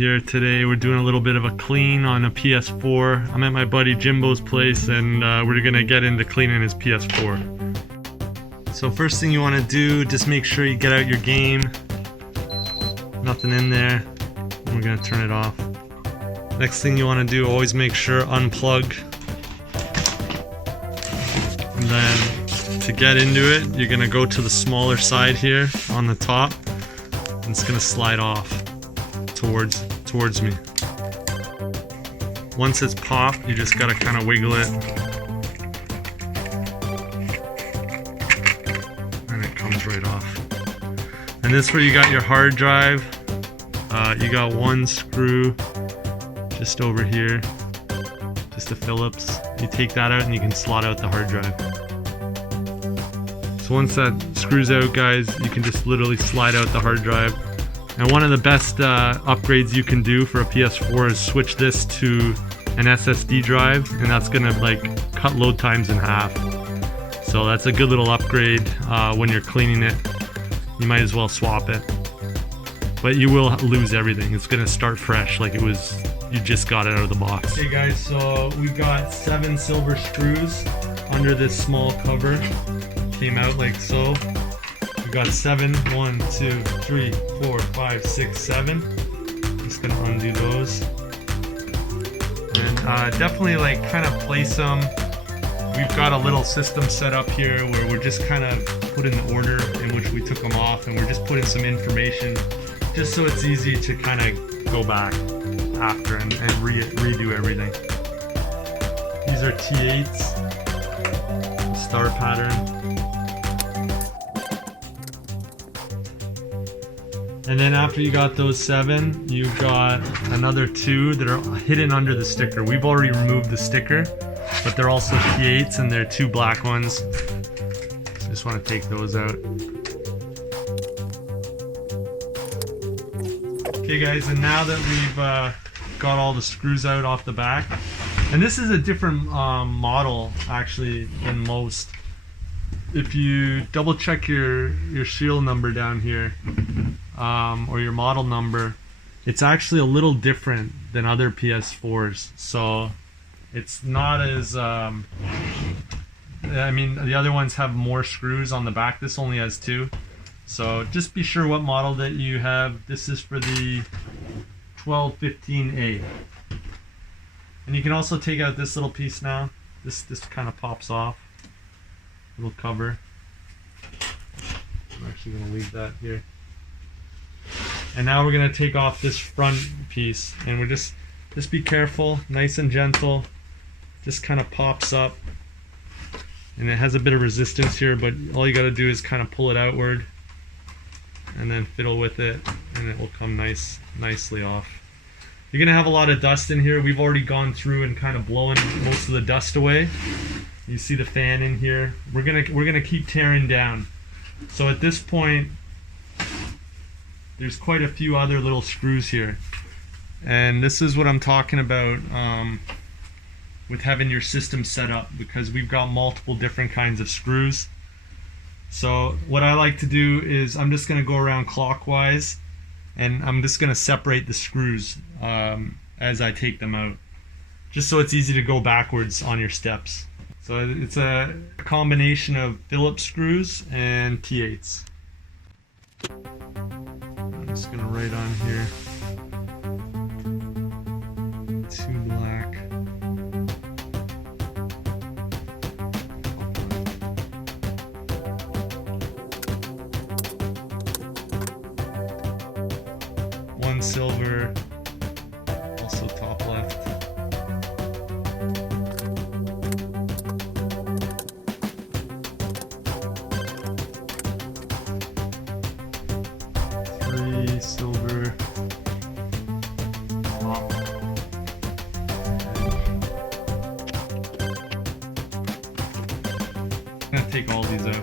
here today. We're doing a little bit of a clean on a PS4. I'm at my buddy Jimbo's place and we're gonna get into cleaning his PS4. So first thing you want to do, just make sure you get out your game. Nothing in there. We're gonna turn it off. Next thing you want to do, always make sure unplug. And then to get into it, you're gonna go to the smaller side here on the top. And it's gonna slide off towards me. Once it's popped, you just gotta kind of wiggle it. And it comes right off. And this is where you got your hard drive. You got one screw just over here, just a Phillips. You take that out and you can slot out the hard drive. So once that screws out, guys, you can just literally slide out the hard drive. And one of the best upgrades you can do for a PS4 is switch this to an SSD drive, and that's gonna like cut load times in half. So that's a good little upgrade when you're cleaning it. You might as well swap it. But you will lose everything. It's gonna start fresh like it was, you just got it out of the box. Okay guys, so we've got 7 silver screws under this small cover. Came out like so. We've got 7, 1, 2, 3, 4, 5, 6, 7. Just gonna undo those. And definitely like kind of place them. We've got a little system set up here where we're just kind of putting the order in which we took them off, and we're just putting some information just so it's easy to kind of go back after and redo everything. These are T8s, star pattern. And then after you got those 7, you've got another 2 that are hidden under the sticker. We've already removed the sticker, but they're also T8s and they're 2 black ones. So just want to take those out. Okay guys, and now that we've got all the screws out off the back, and this is a different model actually than most. If you double check your serial number down here, or your model number, it's actually a little different than other PS4s. So it's not as, I mean, the other ones have more screws on the back. This only has 2. So just be sure what model that you have. This is for the 1215A. And you can also take out this little piece now. This kind of pops off. Little cover. I'm actually going to leave that here. And now we're going to take off this front piece, and we're just be careful, nice and gentle. Just kind of pops up, and it has a bit of resistance here, but all you got to do is kind of pull it outward and then fiddle with it, and it will come nicely off. You're gonna have a lot of dust in here. We've already gone through and kind of blown most of the dust away. You see the fan in here. We're gonna keep tearing down. So at this point, there's quite a few other little screws here, and this is what I'm talking about with having your system set up, because we've got multiple different kinds of screws. So what I like to do is I'm just going to go around clockwise, and I'm just going to separate the screws as I take them out, just so it's easy to go backwards on your steps. So it's a combination of Phillips screws and T8s. I'm just going to write on here 2 black. Silver, also top left. Three silver, top. I'm gonna take all these out.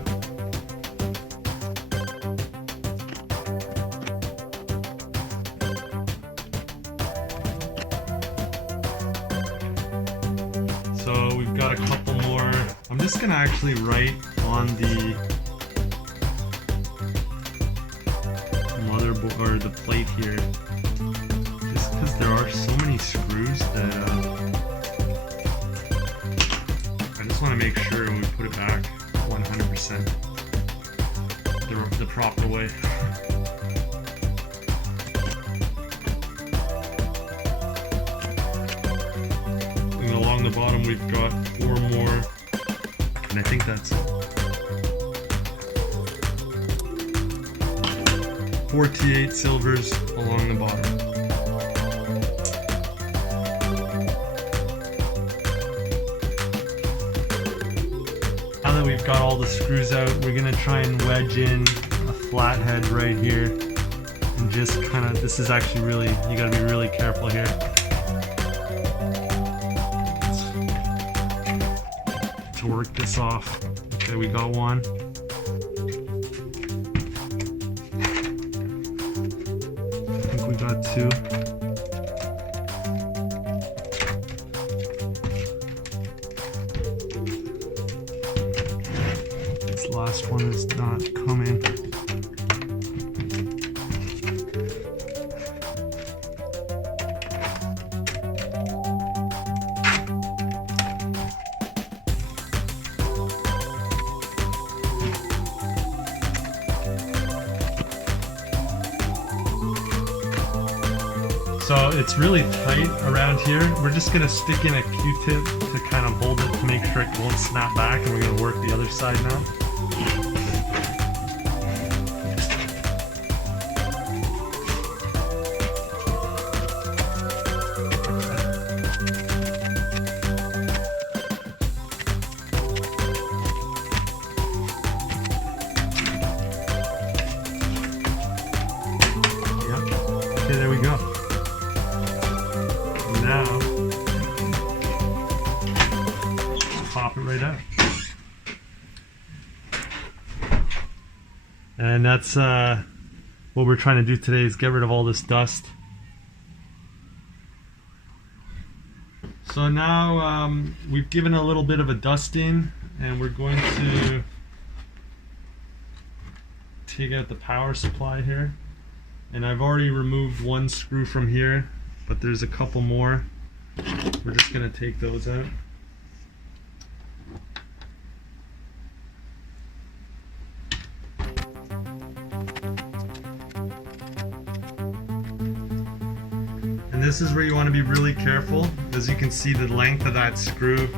So we've got a couple more. I'm just gonna actually write on the motherboard or the plate here. Just because there are so many screws that I just want to make sure we put it back 100% the proper way. And along the bottom we've got 4 more, and I think that's it. 4 T8 silvers along the bottom. Now that we've got all the screws out, we're gonna try and wedge in a flathead right here, and just kind of, this is actually really, you gotta be really careful here. To work this off. Okay, we got one. Got 2. This last one is not coming. So it's really tight around here. We're just gonna stick in a Q-tip to kind of hold it to make sure it won't snap back, and we're gonna work the other side now. Yep. Okay, there we go. Now, pop it right out. And that's what we're trying to do today, is get rid of all this dust. So now we've given a little bit of a dusting, and we're going to take out the power supply here. And I've already removed 1 screw from here, but there's a couple more. We're just gonna take those out. And this is where you want to be really careful. As you can see, the length of that screw,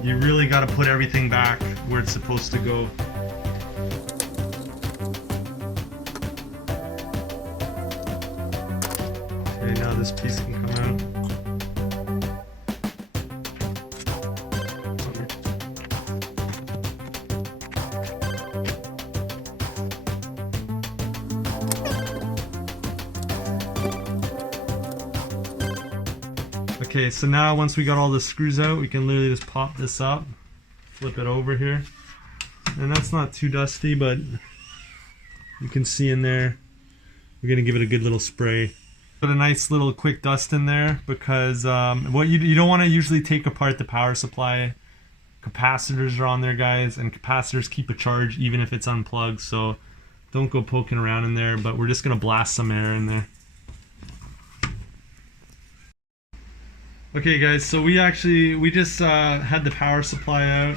you really got to put everything back where it's supposed to go. Okay, now this piece can come out. Okay, so now once we got all the screws out, we can literally just pop this up, flip it over here. And that's not too dusty, but you can see in there, we're gonna give it a good little spray. Put a nice little quick dust in there, because what you don't want to usually take apart the power supply. Capacitors are on there, guys, and capacitors keep a charge even if it's unplugged, so don't go poking around in there, but we're just gonna blast some air in there. Okay guys, so we just had the power supply out,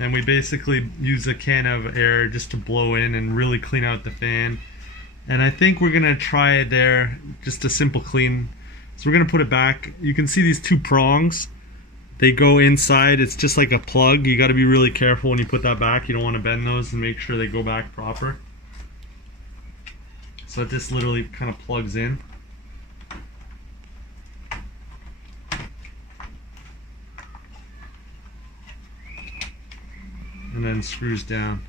and we basically use a can of air just to blow in and really clean out the fan. And I think we're gonna try it there, just a simple clean. So we're gonna put it back. You can see these 2 prongs, they go inside. It's just like a plug. You got to be really careful when you put that back. You don't want to bend those, and make sure they go back proper. So it just literally kind of plugs in. And then screws down.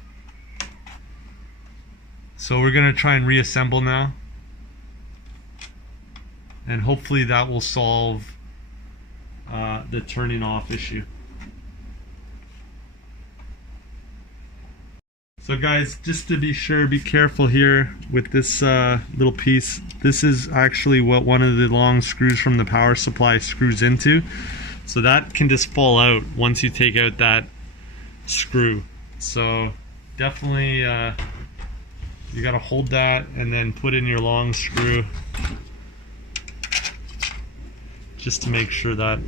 So we're going to try and reassemble now. And hopefully that will solve the turning off issue. So guys, just to be sure, be careful here with this little piece. This is actually what one of the long screws from the power supply screws into. So that can just fall out once you take out that screw. So definitely You gotta hold that and then put in your long screw just to make sure that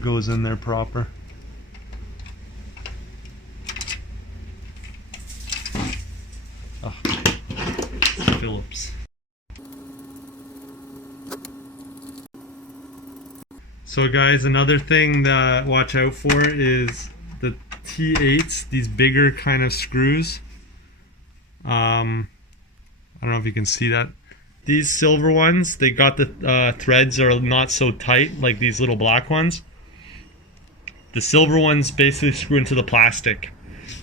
goes in there proper. Oh, Phillips. So guys, another thing that watch out for is the T8s, these bigger kind of screws. I don't know if you can see that. These silver ones, they got the threads are not so tight like these little black ones. The silver ones basically screw into the plastic,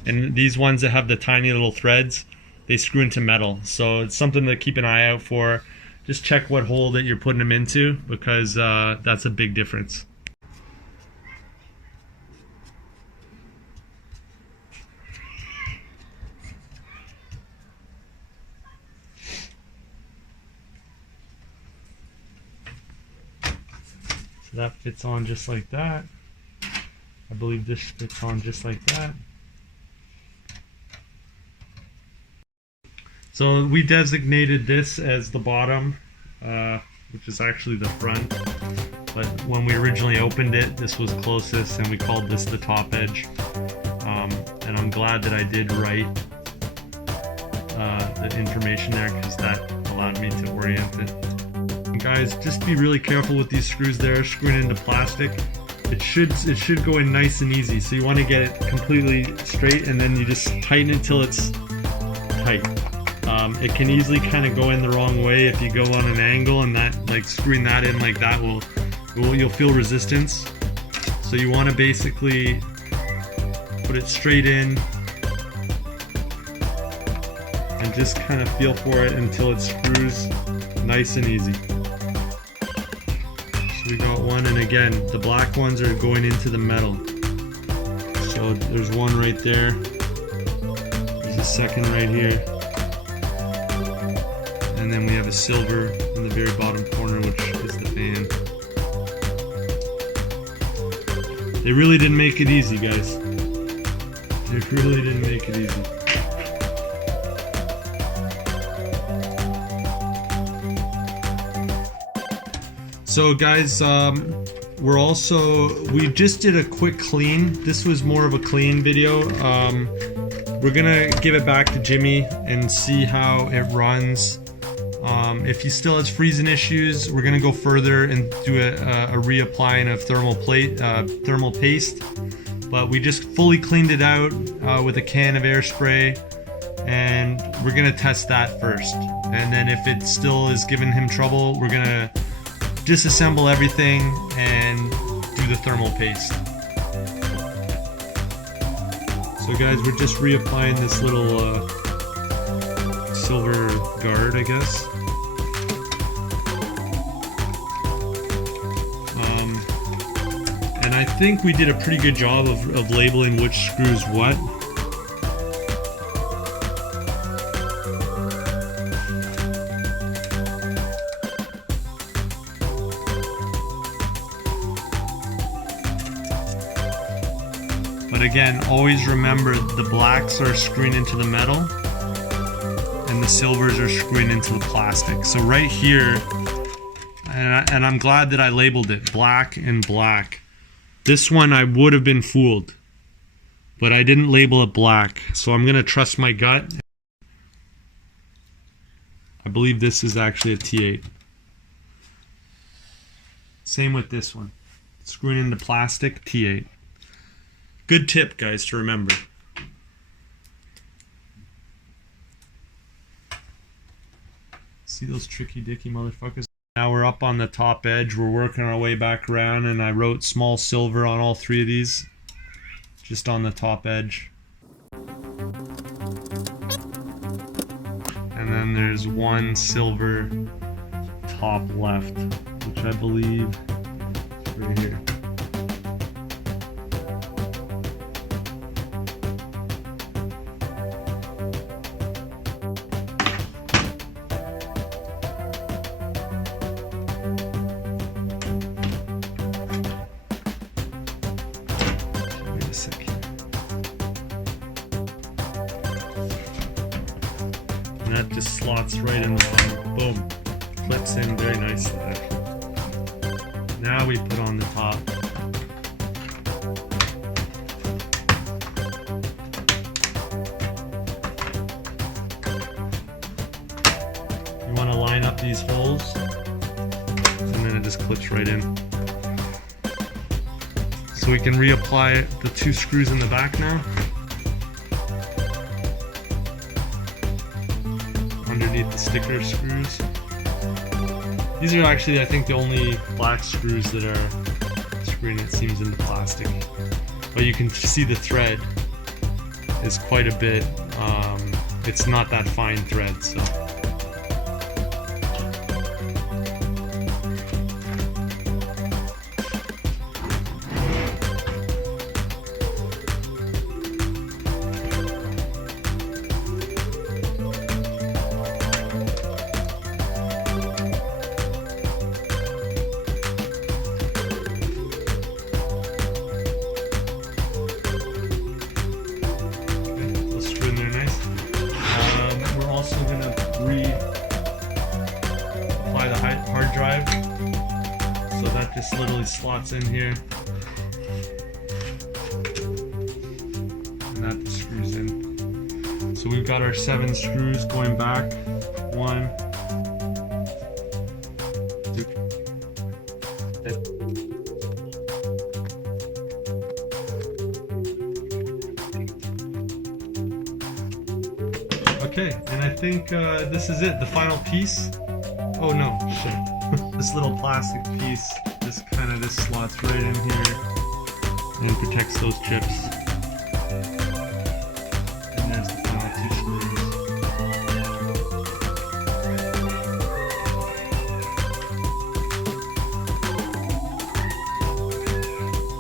and these ones that have the tiny little threads, they screw into metal. So it's something to keep an eye out for. Just check what hole that you're putting them into, because that's a big difference. So that fits on just like that. I believe this fits on just like that. So we designated this as the bottom, which is actually the front. But when we originally opened it, this was closest, and we called this the top edge. And I'm glad that I did write the information there, because that allowed me to orient it. And guys, just be really careful with these screws there, screwing into plastic. It should go in nice and easy. So you want to get it completely straight, and then you just tighten it till it's tight. It can easily kind of go in the wrong way if you go on an angle, and that, like, screwing that in like that you'll feel resistance. So you want to basically put it straight in and just kind of feel for it until it screws nice and easy. So we got one, and again, the black ones are going into the metal. So there's one right there. There's a second right here. And then we have a silver in the very bottom corner, which is the fan. They really didn't make it easy, guys. They really didn't make it easy. So guys, we just did a quick clean. This was more of a clean video. We're gonna give it back to Jimmy and see how it runs. If he still has freezing issues, we're gonna go further and do a reapplying of thermal paste. But we just fully cleaned it out with a can of air spray, and we're gonna test that first. And then if it still is giving him trouble, we're gonna disassemble everything and do the thermal paste. So guys, we're just reapplying this little silver guard, I guess. And I think we did a pretty good job of labeling which screws what. But again, always remember the blacks are screwing into the metal and the silvers are screwing into the plastic. So right here, and I'm glad that I labeled it black and black. This one I would have been fooled, but I didn't label it black, so I'm gonna trust my gut. I believe this is actually a T8. Same with this one. Screwing into plastic, T8. Good tip, guys, to remember. See those tricky dicky motherfuckers? Now we're up on the top edge. We're working our way back around, and I wrote small silver on all three of these, just on the top edge. And then there's one silver top left, which I believe is right here. just slots right in the bottom. Boom. Clips in very nicely there. Now we put on the top. You want to line up these holes, and then it just clips right in. So we can reapply the 2 screws in the back now. Underneath the sticker screws. These are actually, I think, the only black screws that are screwing it seems into plastic. But you can see the thread is quite a bit, it's not that fine thread, so. Hard drive, so that just literally slots in here, and that just screws in. So we've got our 7 screws going back. 1, 2. Okay, and I think this is it, the final piece. Oh no, shit. This little plastic piece just slots right in here and protects those chips. And there's the final 2 screws.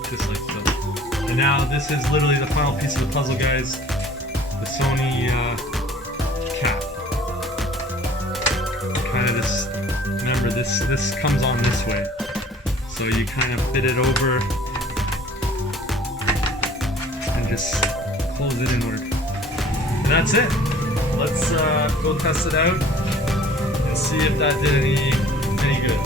Just like so. And now this is literally the final piece of the puzzle, guys. The Sony cap. Remember, this comes on this way, so you kind of fit it over and just close it inward. And that's it. Let's go test it out and see if that did any good.